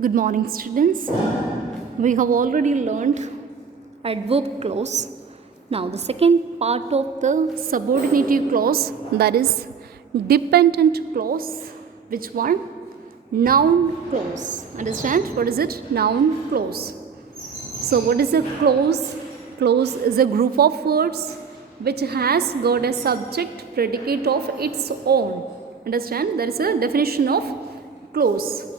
Good morning, students. We have already learned adverb clause. Now, the second part of the subordinative clause, that is dependent clause. Which one? Noun clause. Understand? What is it? Noun clause. So, what is a clause? Clause is a group of words which has got a subject predicate of its own. Understand? There is a definition of clause.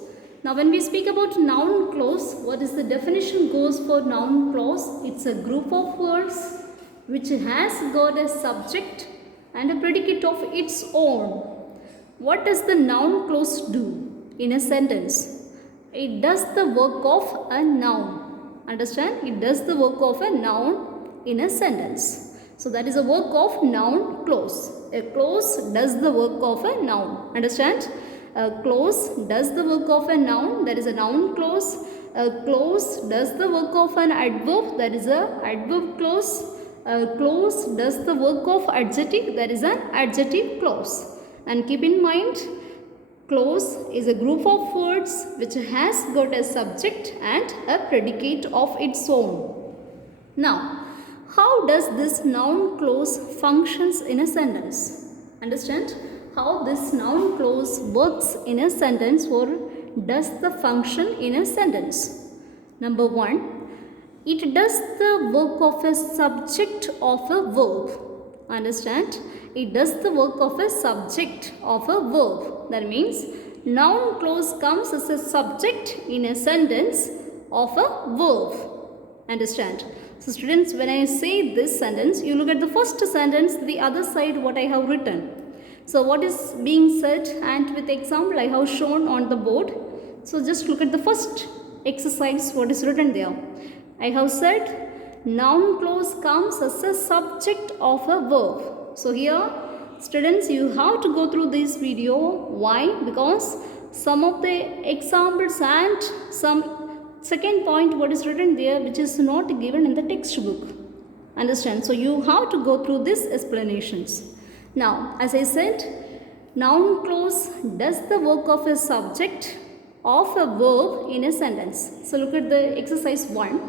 Now, when we speak about noun clause, what is the definition goes for noun clause? It's a group of words which has got a subject and a predicate of its own. What does the noun clause do in a sentence? It does the work of a noun. Understand? It does the work of a noun in a sentence. So, that is a work of noun clause. A clause does the work of a noun. Understand? A clause does the work of a noun, that is a noun clause. A clause does the work of an adverb, that is a adverb clause. A clause does the work of adjective, that is an adjective clause. And keep in mind, clause is a group of words which has got a subject and a predicate of its own. Now, how does this noun clause functions in a sentence? Understand? How this noun clause works in a sentence or does the function in a sentence. Number one, it does the work of a subject of a verb. Understand? It does the work of a subject of a verb. That means noun clause comes as a subject in a sentence of a verb. Understand? So students, when I say this sentence, you look at the first sentence, the other side what I have written. So what is being said, and with example I have shown on the board. So just look at the first exercise, what is written there. I have said noun clause comes as a subject of a verb. So here students, you have to go through this video. Why? Because some of the examples and some second point what is written there which is not given in the textbook. Understand? So you have to go through these explanations. Now, as I said, noun clause does the work of a subject of a verb in a sentence. So, look at the exercise 1.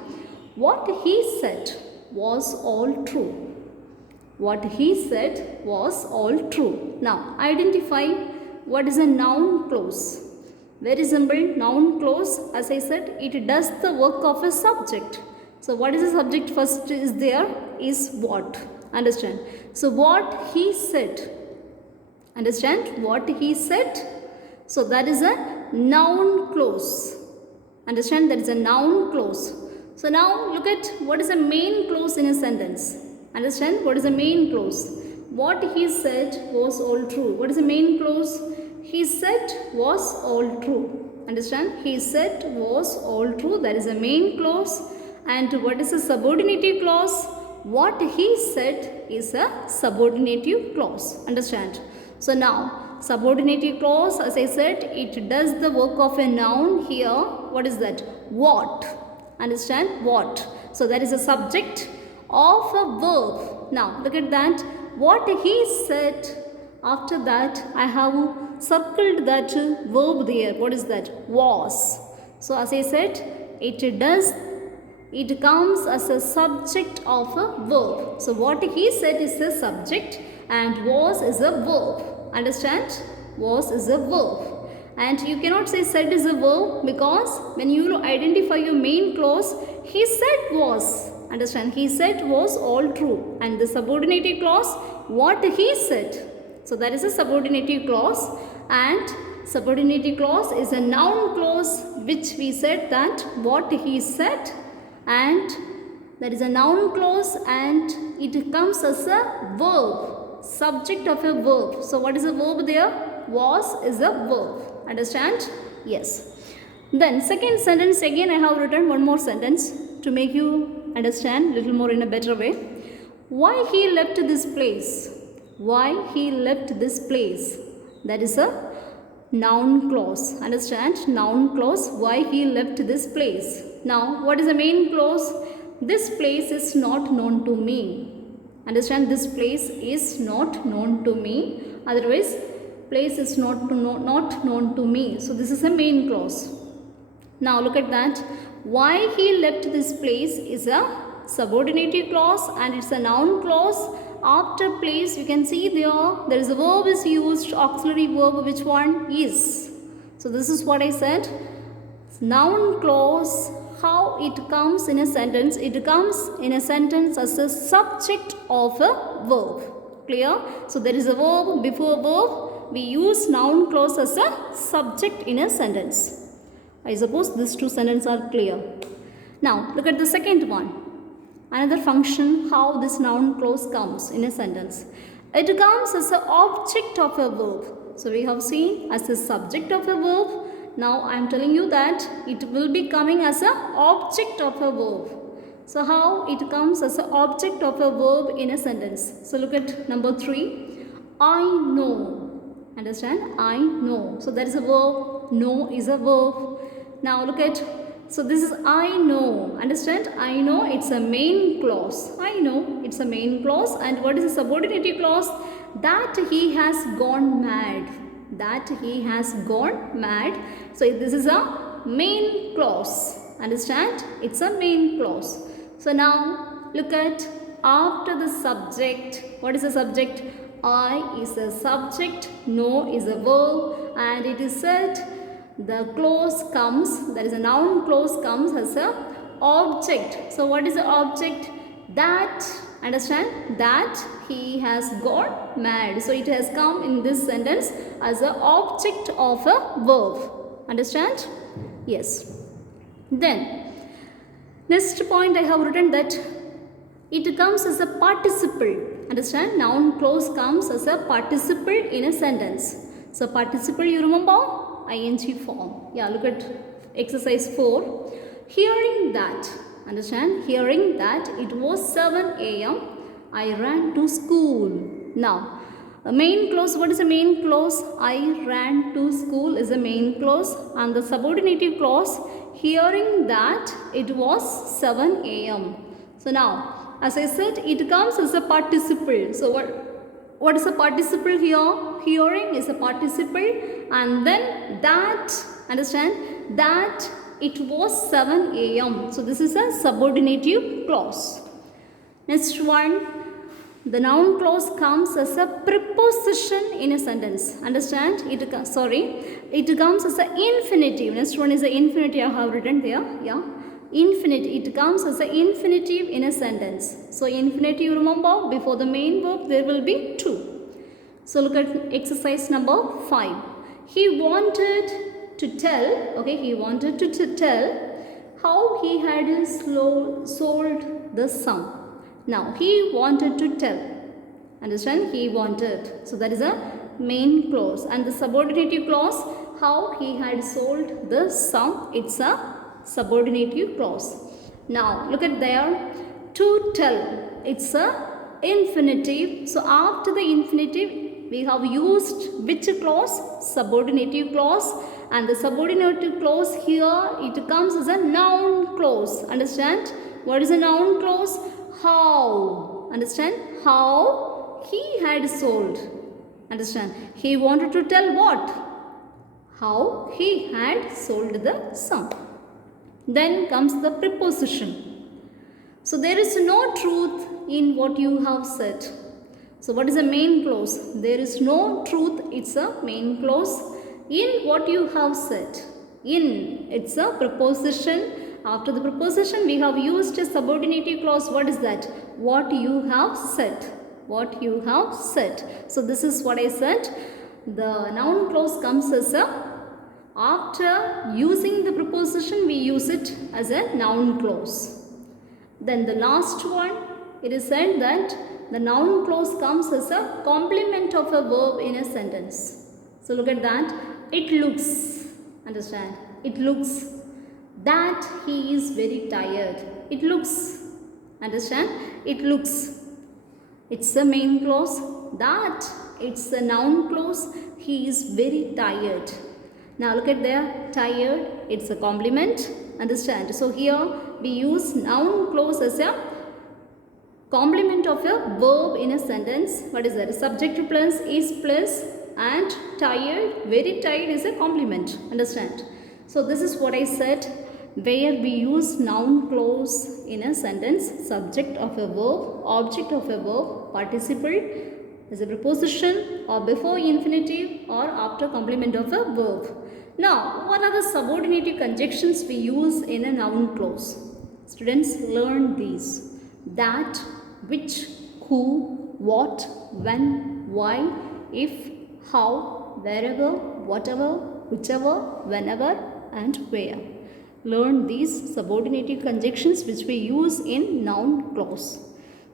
What he said was all true. What he said was all true. Now, identify what is a noun clause. Very simple, noun clause, as I said, it does the work of a subject. So, what is the subject first is there is what. Understand? So, what he said. Understand? What he said. So, that is a noun clause. Understand? That is a noun clause. So, now look at what is a main clause in a sentence. Understand? What is a main clause? What he said was all true. What is the main clause? He said was all true. Understand? He said was all true. That is a main clause. And what is a subordinative clause? What he said is a subordinative clause. Understand? So now, subordinative clause, as I said, it does the work of a noun here. What is that? What. Understand? What. So that is a subject of a verb. Now, look at that. What he said, after that, I have circled that verb there. What is that? Was. So as I said, it comes as a subject of a verb. So, what he said is a subject and was is a verb. Understand? Was is a verb. And you cannot say said is a verb because when you identify your main clause, he said was. Understand? He said was all true. And the subordinative clause, what he said. So, that is a subordinative clause. And subordinative clause is a noun clause which we said that what he said, and that is a noun clause and it comes as a verb, subject of a verb. So, what is a verb there? Was is a verb. Understand? Yes. Then second sentence, again I have written one more sentence to make you understand little more in a better way. Why he left this place? Why he left this place? That is a noun clause. Understand? Noun clause. Why he left this place? Now, what is the main clause? This place is not known to me. Understand? This place is not known to me. Otherwise, place is not known to me. So, this is a main clause. Now look at that. Why he left this place is a subordinative clause and it's a noun clause. After place you can see there is a verb is used, auxiliary verb, which one? Is. So this is what I said. Noun clause, how it comes in a sentence? It comes in a sentence as a subject of a verb. Clear? So there is a verb before verb. We use noun clause as a subject in a sentence. I suppose these two sentences are clear. Now look at the second one. Another function how this noun clause comes in a sentence. It comes as an object of a verb. So we have seen as a subject of a verb. Now I am telling you that it will be coming as an object of a verb. So how it comes as an object of a verb in a sentence? So look at number 3. I know. Understand? I know. So that is a verb. Know is a verb. Now look at, so this is I know. Understand? I know, it's a main clause. I know, it's a main clause. And what is a subordinative clause? That he has gone mad. That he has gone mad. So this is a main clause. Understand? It's a main clause. So now look at after the subject. What is the subject? I is a subject. No is a verb. And it is said the clause comes, that is a noun clause comes as a object. So what is the object? That, understand, that he has got mad. So it has come in this sentence as an object of a verb. Understand? Yes. Then next point I have written that it comes as a participle. Understand? Noun clause comes as a participle in a sentence. So participle, you remember? ing form. Yeah, look at exercise 4. Hearing that, understand, hearing that it was 7 a.m. I ran to school. Now, a main clause, what is a main clause? I ran to school is a main clause, and the subordinative clause, hearing that it was 7 a.m. So now, as I said, it comes as a participle. So what is a participle here? Hearing is a participle, and then that, understand, that it was 7 a.m. So this is a subordinative clause. Next one, the noun clause comes as a preposition in a sentence. Understand? It comes as an infinitive. Next one is the infinitive. I have written there. Yeah. Infinitive. It comes as an infinitive in a sentence. So infinitive, remember, before the main verb there will be 2. So look at exercise number 5. He wanted to tell, okay, he wanted to tell how he had sold the sum. Now he wanted to tell. Understand? He wanted. So that is a main clause. And the subordinative clause, how he had sold the sum, it's a subordinative clause. Now look at there, to tell, it's a infinitive. So after the infinitive we have used which clause? Subordinative clause. And the subordinative clause here, it comes as a noun clause. Understand? What is a noun clause? How. Understand? How he had sold. Understand? He wanted to tell what? How he had sold the sum. Then comes the preposition. So there is no truth in what you have said. So what is a main clause? There is no truth, it's a main clause. In what you have said. In, it's a preposition. After the preposition we have used a subordinative clause. What is that? What you have said. What you have said. So this is what I said. The noun clause comes as a, after using the preposition we use it as a noun clause. Then the last one, it is said that the noun clause comes as a complement of a verb in a sentence. So look at that. It looks, understand, it looks that he is very tired. It looks, understand, it looks. It's a main clause. That, it's a noun clause. He is very tired. Now look at there, tired, it's a complement, understand. So here we use noun clause as a complement of a verb in a sentence. What is that? Subject plus, and tired, very tired is a complement, understand. So this is what I said, where we use noun clause in a sentence: subject of a verb, object of a verb, participle as a preposition, or before infinitive, or after complement of a verb. Now, what are the subordinative conjunctions we use in a noun clause? Students, learn these: that, which, who, what, when, why, if, how, wherever, whatever, whichever, whenever, and where. Learn these subordinative conjunctions which we use in noun clause.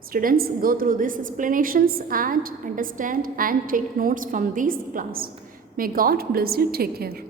Students, go through these explanations and understand and take notes from these class. May God bless you. Take care.